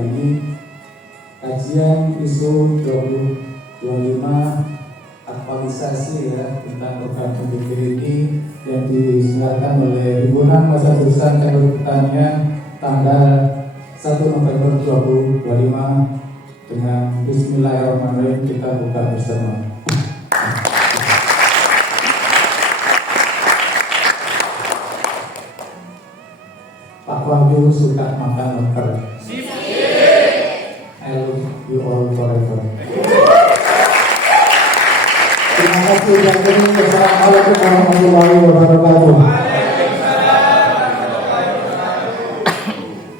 ini kajian isu 2025 aktualisasi ya tentang program PBB ini yang diselenggarakan oleh Himpunan Mahasiswa Jurusan Teknologi Pertanian tanggal 1 November 2025. Dengan Bismillahirrahmanirrahim kita buka bersama. Pak Wahyu suka makan loker. I love you all forever. Terima kasih dan Assalamualaikum warahmatullahi wabarakatuh.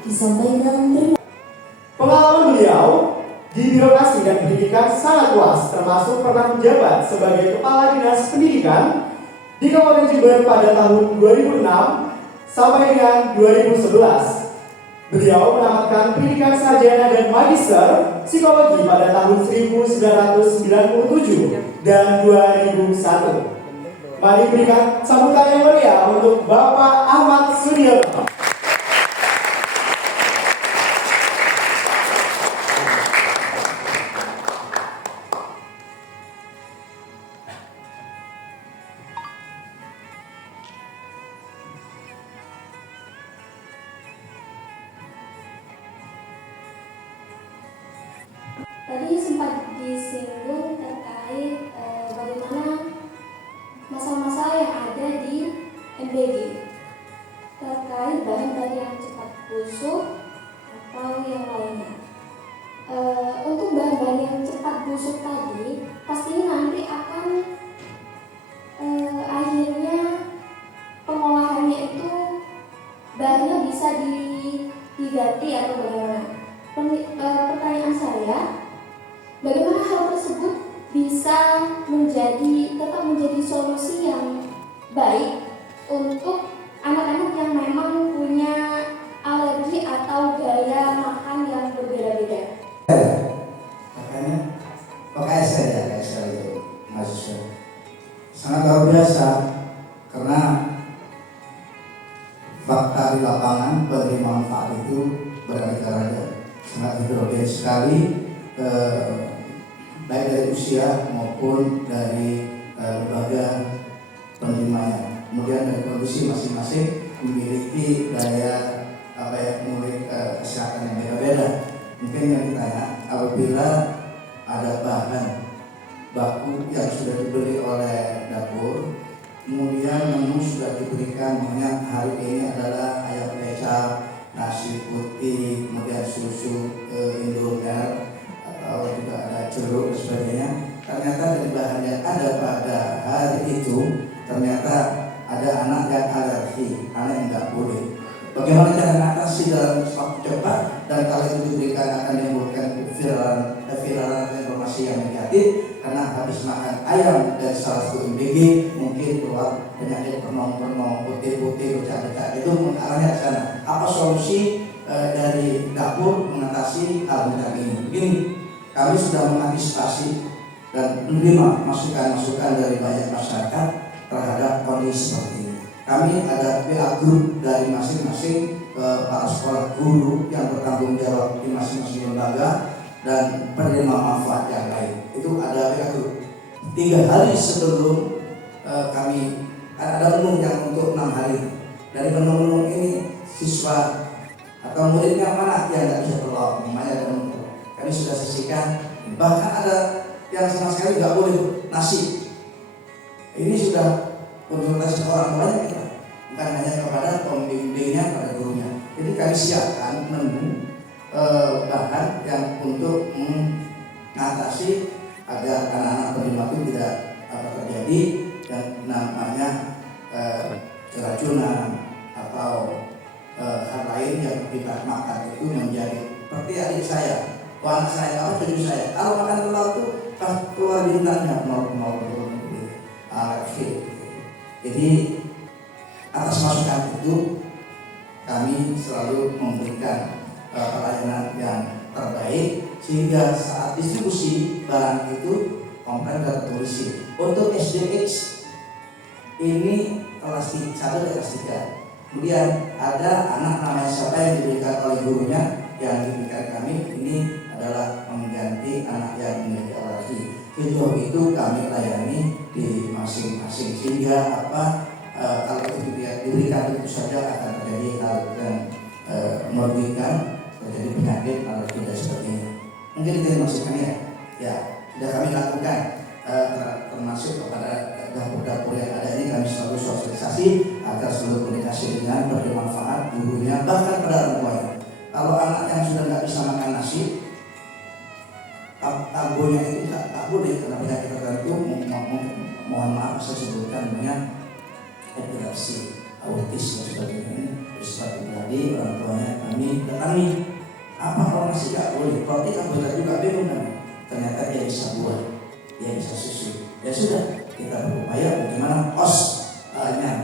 Disampaikan pengalaman beliau di birokrasi dan pendidikan sangat luas, termasuk pernah menjabat sebagai Kepala Dinas Pendidikan di Kabupaten Jember pada tahun 2006 sampai dengan 2011. Beliau menamatkan pendidikan sarjana dan magister psikologi pada tahun 1997 dan 2001. Mari berikan sambutan yang meriah untuk Bapak Ahmad Sudiono. Tadi sempat disinggung terkait bagaimana masa-masa yang ada di MBG terkait bahan-bahan yang cepat busuk atau yang lainnya. Untuk bahan-bahan yang cepat busuk tadi pastinya nanti akan akhirnya pengolahannya itu bahannya bisa diganti atau bagaimana? Pertanyaan saya, bagaimana hal tersebut bisa tetap menjadi solusi yang baik untuk anak-anak yang memang punya alergi atau gaya makan yang berbeda-beda? Makanya KSL ya, KSL itu mahasiswa sangat luar biasa karena fakta di lapangan penerima manfaat itu beraneka ragam, sangat heterogen sekali, baik dari usia maupun dari lembaga penerimanya. Kemudian dari kondisi masing-masing memiliki daya kesehatan yang beda-beda. Mungkin yang ditanya, apabila ada bahan baku yang sudah dibeli oleh dapur, kemudian menu sudah diberikan, makanya hari ini adalah ayam kecap, nasi putih, kemudian susu Indomaret, atau juga ada jeruk dan sebagainya. Ternyata dari bahan yang ada pada hari itu, ternyata ada anak yang alergi, anak yang tidak boleh. Bagaimana cara mengatasi dalam waktu cepat, dan kalau itu diberikan akan menimbulkan viralan informasi yang negatif, karena habis makan ayam dari salah satu MBG mungkin keluar penyakit pernong-pernong, putih-putih, becak-becak, itu mengarahnya ke sana. Apa solusi dari dapur mengatasi hal macam ini? Begini, kami sudah mengantisipasi dan menerima masukan-masukan dari banyak masyarakat terhadap kondisi seperti ini. Kami ada PA group dari masing-masing para sekolah guru yang bertanggung jawab di masing-masing lembaga dan penerima manfaat yang lain. Itu ada PA group. 3 hari sebelum kami ada menu yang untuk 6 hari. Dari menu-menu ini siswa atau muridnya mana yang tidak bisa keluar, namanya ada menu. Kami sudah sisihkan. Bahkan ada yang sama sekali nggak boleh nasi. Ini sudah konsultasi orang banyak kita, bukan hanya kepada pembimbingnya, pada gurunya. Jadi kami siapkan menu bahan yang untuk mengatasi agar anak-anak penerima itu tidak terjadi dan namanya keracunan atau hal lain yang kita makan itu menjadi seperti adik saya, anak saya, cucu saya. Kalau makan telur itu pas keluar bintangnya mau alergi. Jadi atas masukan itu kami selalu memberikan pelayanan yang terbaik sehingga saat distribusi barang itu komplain dan tertulis. Untuk SDX ini kelas 1 dan kelas 3 Kemudian ada anak namanya siapa yang diberikan oleh gurunya, yang diberikan kami ini adalah mengganti anak yang memiliki alergi. Sejauh itu kami layani di masing-masing, sehingga kalau itu diberikan itu saja akan terjadi hal yang merugikan, terjadi penyakit alergi dan sebagainya. Mungkin itu yang maksudnya ya sudah kami lakukan, termasuk kepada dapur-dapur yang ada ini kami selalu sosialisasi agar seluruh komunikasi dengan bermanfaat gurunya, bahkan pada orang tuanya. Kalau anak yang sudah nggak bisa makan nasi, tabunya itu tak boleh karena penyakit tertentu, mohon maaf saya sebutkan namanya epilepsi, autis dan sebagainya, ini bersifat pribadi. Orang tuanya kami datangi, apa kalau nasi nggak boleh, roti kan boleh juga, bingung kan? Ternyata dia bisa buah, dia bisa susu. Ya sudah, kita berupaya bagaimana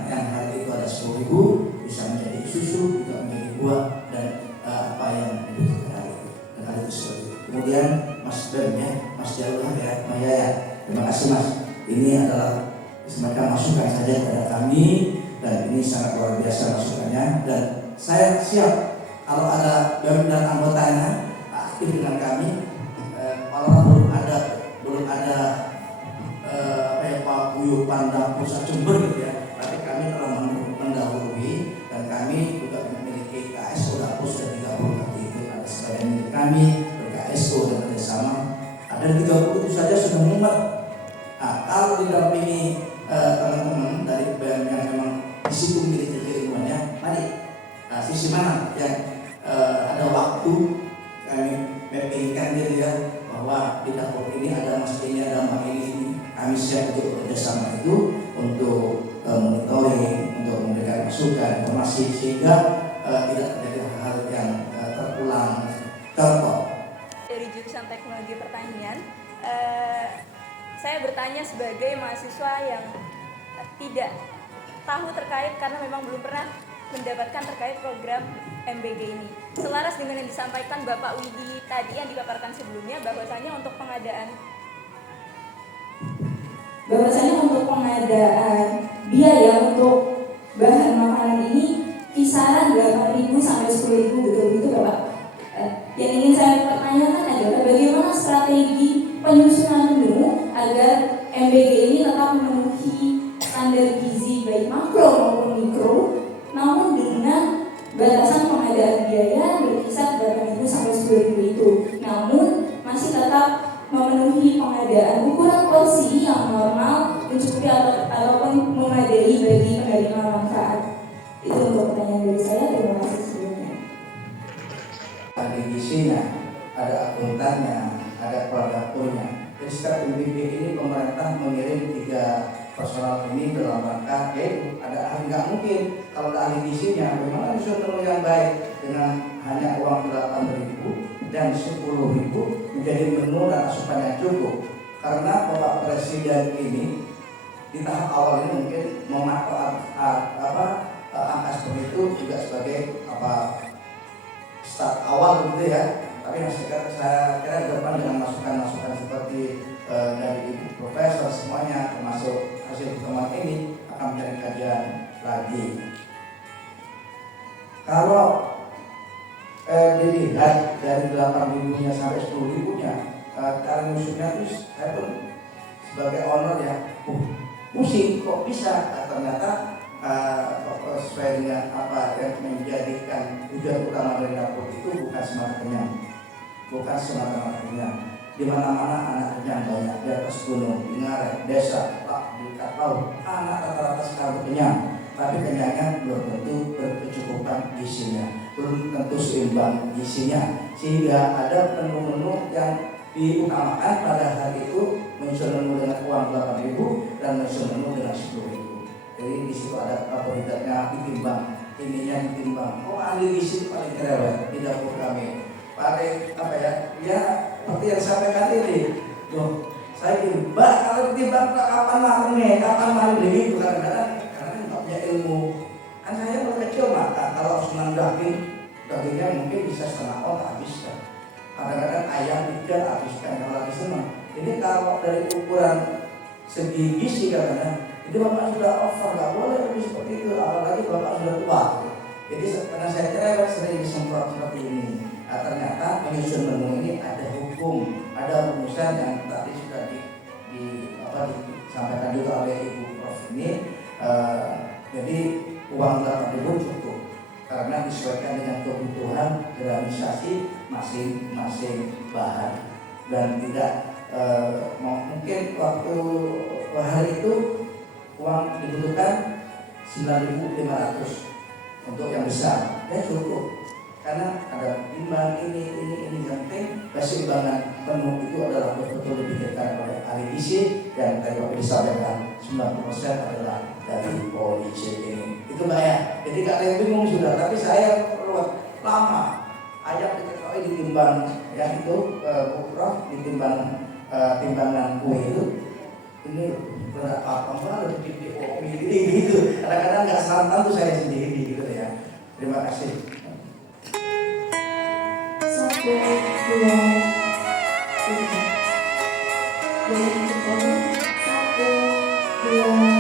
yang hari itu ada 10.000 bisa menjadi susu, juga menjadi buah, dan apa yang dibutuhkan hari itu. Dan hal itu seperti itu. Kemudian Mas Ben ya, Mas Jalur ya, Mas Yaya, terima kasih Mas. Ini adalah semacam masukan saja kepada kami, dan ini sangat luar biasa masukannya. Dan saya siap kalau ada BEM dan anggotanya aktif dengan kami. Kalau belum ada paguyuban dapur Jember gitu ya, tapi kami telah mendahului, dan kami juga memiliki KSO dapur sudah 30 waktu itu, ada sebagian milik kami KSO dan kerjasama ada 30 itu saja sudah mumet. Nah, kalau didampingi teman-teman dari BEM yang memang di situ memiliki keilmuannya, mari sisi mana yang ada waktu kami mappingkan gitu ya, bahwa di dapur ini ada mas ini, ada mbak ini, kami siap untuk bekerjasama itu untuk monitoring, untuk memberikan masukan, informasi, sehingga tidak terjadi hal-hal yang terulang. Contoh dari jurusan teknologi pertanian, saya bertanya sebagai mahasiswa yang tidak tahu terkait, karena memang belum pernah mendapatkan terkait program MBG ini. Selaras dengan yang disampaikan Bapak Widi tadi yang dipaparkan sebelumnya, bahwasanya untuk pengadaan biaya untuk bahan makanan ini kisaran 8.000 sampai 10.000, betul-betul Bapak. Yang ingin saya pertanyakan adalah bagaimana strategi penyusunan menu agar MBG ini tetap memenuhi standar gizi baik makro maupun mikro, namun dengan batasan pengadaan biaya berkisar 8.000 sampai 10.000 itu, namun masih tetap memenuhi pengadaan ukuran porsi yang normal, mencukupi ataupun memadai bagi penerima manfaat. Itu untuk pertanyaan dari saya. Terima kasih sebelumnya. ada gizinya, ada akuntannya, ada kepala dapurnya. Jadi sekarang MBG ini pemerintah mengirim 3 personal ini dalam rangka yaitu ada ahli, nggak mungkin kalau ada ahli gizinya bagaimana bisa menu yang baik dengan hanya uang 8.000 dan 10.000 menjadi menu dan asupan yang cukup. Karena Bapak Presiden ini di tahap awal ini mungkin mematok angka seperti itu juga sebagai start awal gitu ya. Tapi saya kira ke depan dengan masukan-masukan seperti dari Ibu Profesor semuanya, termasuk hasil pertemuan ini akan menjadi kajian lagi. Kalau dilihat dari 8.000-nya sampai 10.000-nya, cara musuhnya itu saya pun sebagai owner ya, pusing kok bisa. Ternyata sesuai dengan apa yang menjadikan tujuan utama dari dapur itu bukan semata kenyang, di mana-mana anak kenyang banyak, di atas gunung, di ngarai, desa, di kapau, anak rata-rata selalu kenyang, tapi kenyangnya belum tentu berkecukupan gizinya, belum tentu seimbang gizinya, sehingga ada menu-menu yang diutamakan pada hari itu, menyusun menu dengan uang 8.000 dan menyusun menu dengan 10.000. Jadi di situ ada karbohidratnya ditimbang, ininya ditimbang. Oh, ahli gizi paling cerewet di dapur kami. Paling ya seperti yang sampaikan ini. Loh, saya gini, Mbak, kalau ditimbang kapan mahal gitu kadang-kadang karena nggak punya ilmu. Kan saya berkecil makan, kalau senang dagingnya mungkin bisa setengah on habiskan. Kadang-kadang ayam dikejar habiskan kalau lagi senang. Ini kalau dari ukuran segi gizi kadang-kadang itu Bapak sudah over, nggak boleh lebih seperti itu, apalagi Bapak sudah tua. Jadi karena saya kira sering disemprot seperti ini, ternyata menyusun menu ini ada hukum, ada rumusan yang tadi sudah disampaikan juga oleh Ibu Prof ini. Jadi uang 8.000 cukup karena disesuaikan dengan kebutuhan organisasi masing-masing bahan dan tidak mungkin waktu hari itu uang dibutuhkan 9.500 untuk yang besar, ya cukup karena ada timbang ini yang penting keseimbangan menu itu adalah betul-betul dipikirkan oleh ahli gizi dan tadi Bapak disampaikan 90% adalah dari polisi ini. Itu Mbak ya. Jadi gak ada yang bingung sudah, tapi saya perlu lama ayam diketahui ditimbang ya itu Prof ditimbang timbangan kue itu ini berat apa malah di kopi gitu. Kadang-kadang nggak santan tuh saya sendiri gitu ya. Terima kasih. 1, 2, 3. Boleh kita 1, 2,